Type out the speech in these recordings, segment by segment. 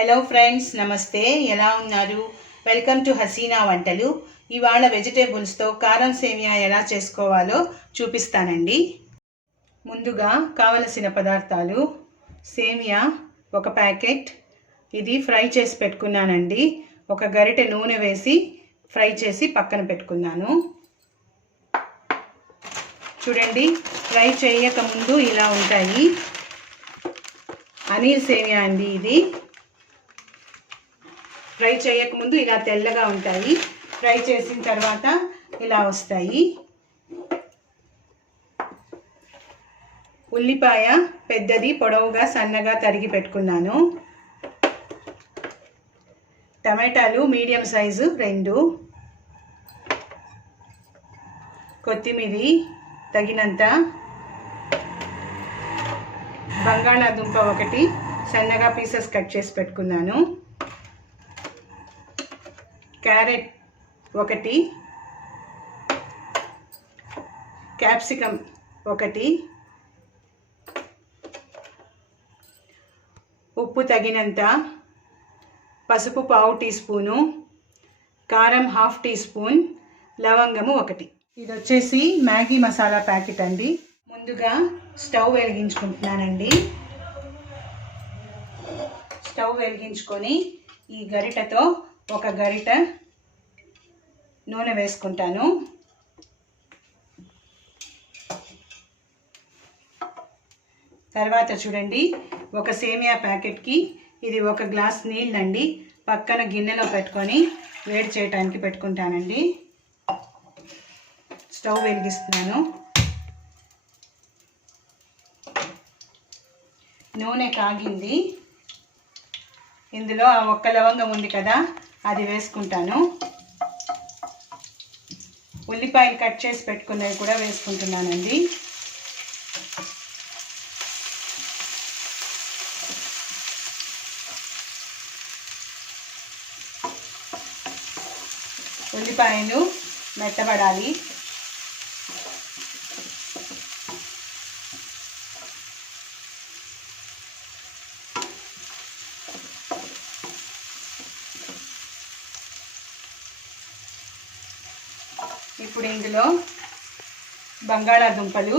Hello friends, నమస్తే. ఎలా ఉన్నారు? వెల్కమ్ టు హసీనా వంటలు. ఇవాళ వెజిటేబుల్స్తో కారం సేమియా ఎలా చేసుకోవాలో చూపిస్తానండి. ముందుగా కావలసిన పదార్థాలు: సేమియా 1 ప్యాకెట్, ఇది ఫ్రై చేసి పెట్టుకున్నానండి. 1 గరిటె నూనె వేసి ఫ్రై చేసి పక్కన పెట్టుకున్నాను. చూడండి, ఫ్రై చేయకముందు ఇలా ఉంటాయి. అనీర్ సేమియా అండి ఇది. ఫ్రై చేయకముందు ఇలా తెల్లగా ఉంటాయి, ఫ్రై చేసిన తర్వాత ఇలా వస్తాయి. ఉల్లిపాయ పెద్దది పొడవుగా సన్నగా తరిగి పెట్టుకున్నాను. టమాటాలు మీడియం సైజు 2, కొత్తిమీర తగినంత, బంగాళాదుంప 1 సన్నగా పీసెస్ కట్ చేసి పెట్టుకున్నాను, క్యారెట్ 1, క్యాప్సికమ్ 1, ఉప్పు తగినంత, పసుపు 1/2 టీ స్పూను, కారం 1/2 టీ స్పూన్, లవంగము 1. ఇది వచ్చేసి మ్యాగీ మసాలా ప్యాకెట్ అండి. ముందుగా స్టవ్ వెలిగించుకుంటున్నానండి. స్టవ్ వెలిగించుకొని ఈ గరిటెతో 1 గరిటె నూనె వేసుకుంటాను. తర్వాత చూడండి, 1 సేమియా ప్యాకెట్కి ఇది 1 గ్లాస్ నీళ్ళండి. పక్కన గిన్నెలో పెట్టుకొని వేడి చేయడానికి పెట్టుకుంటానండి. స్టవ్ వెలిగిస్తున్నాను. నూనె కాగింది. ఇందులో ఆ 1 లవంగం ఉంది కదా, అది వేసుకుంటాను. ఉల్లిపాయలు కట్ చేసి పెట్టుకున్నవి కూడా వేసుకుంటున్నానండి. ఉల్లిపాయలు మెత్తబడాలి. ఇప్పుడు ఇందులో బంగాళాదుంపలు,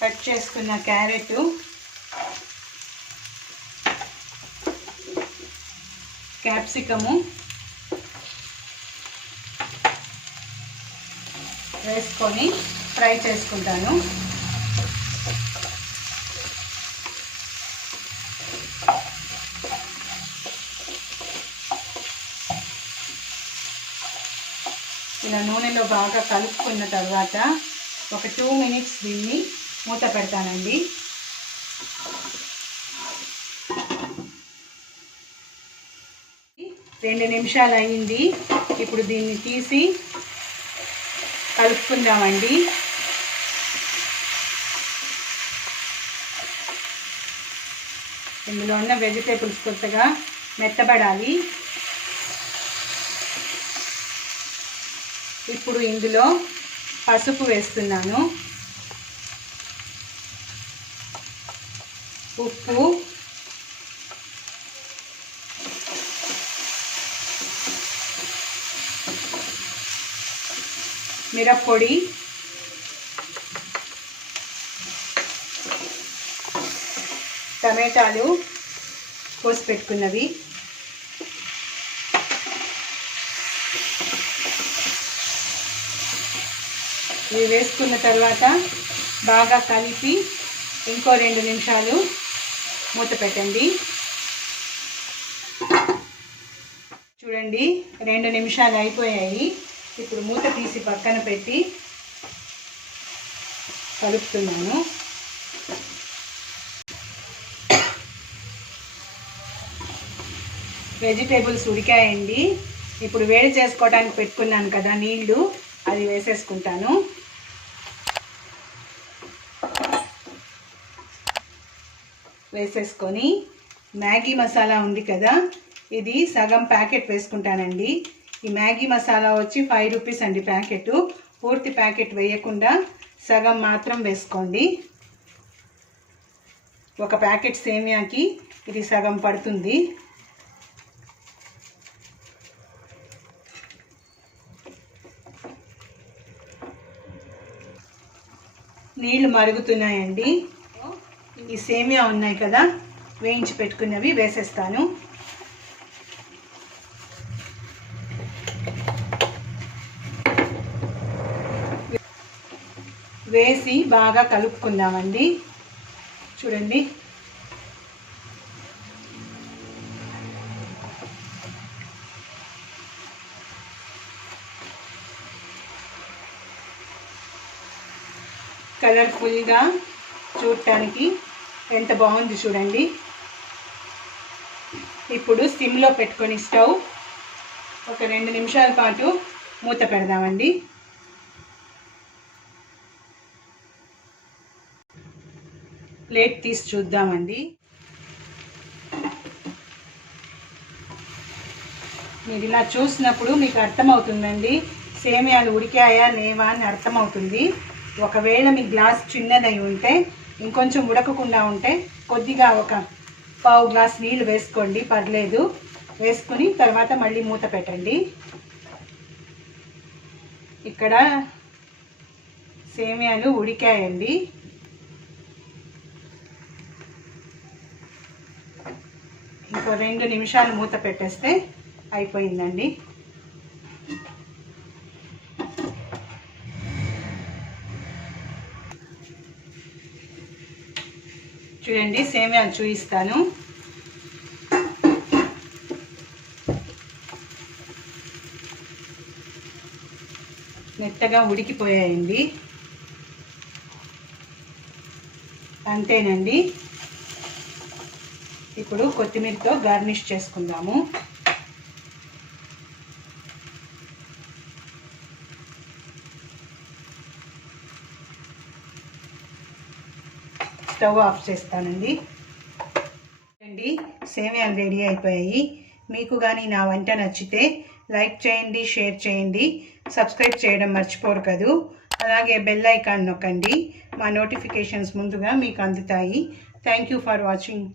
కట్ చేసుకున్న క్యారెట్, క్యాప్సికము వేసుకొని ఫ్రై చేసుకుంటాను. ఇలా నూనెలో బాగా కలుపుకున్న తర్వాత ఒక 2 మినిట్స్ దీన్ని మూత పెడతానండి. రెండు నిమిషాలు అయింది. ఇప్పుడు దీన్ని తీసి కలుపుకుందామండి. ఇందులో ఉన్న వెజిటేబుల్స్ కొత్తగా మెత్తబడాలి. ఇప్పుడు ఇందులో పసుపు వేస్తున్నాను, ఉప్పు, మిరప్పొడి, టమాటాలు కోసి పెట్టుకున్నవి, ఇవి వేసుకున్న తర్వాత బాగా కలిపి ఇంకో 2 నిమిషాలు మూత పెట్టండి. చూడండి, 2 నిమిషాలు అయిపోయాయి. ఇప్పుడు మూత తీసి పక్కన పెట్టి కలుపుతున్నాను. వెజిటేబుల్స్ ఉడికాయండి. ఇప్పుడు వేడి చేసుకోవడానికి పెట్టుకున్నాను కదా నీళ్ళు, అది వేసేసుకుంటాను. వేసేసుకొని మ్యాగీ మసాలా ఉంది కదా, ఇది సగం ప్యాకెట్ వేసుకుంటానండి. ఈ మ్యాగీ మసాలా వచ్చి 5 రూపీస్ అండి ప్యాకెట్. పూర్తి ప్యాకెట్ వేయకుండా సగం మాత్రం వేసుకోండి. ఒక ప్యాకెట్ సేమియాకి ఇది సగం పడుతుంది. నీళ్లు మరుగుతున్నాయండి. ఈ సేమియా ఉన్నాయి కదా, వేయించి పెట్టుకున్నవి వేసేస్తాను. వేసి బాగా కలుపుకుందామండి. చూడండి, కలర్ఫుల్గా చూడటానికి ఎంత బాగుంది చూడండి. ఇప్పుడు సిమ్లో పెట్టుకొని స్టవ్ ఒక 2 నిమిషాల పాటు మూత పెడదామండి. ప్లేట్ తీసి చూద్దామండి. మీరు ఇలా చూసినప్పుడు మీకు అర్థమవుతుందండి సేమియాలు ఉడికాయా లేవా అని అర్థమవుతుంది. ఒకవేళ మీ గ్లాస్ చిన్నదై ఉంటే, ఇంకొంచెం ఉడకకుండా ఉంటే కొద్దిగా ఒక పావు గ్లాస్ నీళ్ళు వేసుకోండి, పర్లేదు. వేసుకుని తర్వాత మళ్ళీ మూత పెట్టండి. ఇక్కడ సేమియాలు ఉడికాయండి. ఇంకో 2 నిమిషాలు మూత పెట్టేస్తే అయిపోయిందండి. చూడండి, సేమియాలు చూపిస్తాను. మెత్తగా ఉడికిపోయాయండి. అంతేనండి. ఇప్పుడు కొత్తిమీరతో గార్నిష్ చేసుకుందాము. స్టవ్ ఆఫ్ చేస్తానండి. సేమియాలు రెడీ అయిపోయాయి. మీకు కానీ నా వంట నచ్చితే లైక్ చేయండి, షేర్ చేయండి, సబ్స్క్రైబ్ చేయడం మర్చిపోరు కదూ. అలాగే బెల్ ఐకాన్ నొక్కండి. మా నోటిఫికేషన్స్ ముందుగా మీకు అందుతాయి. Thank you for watching.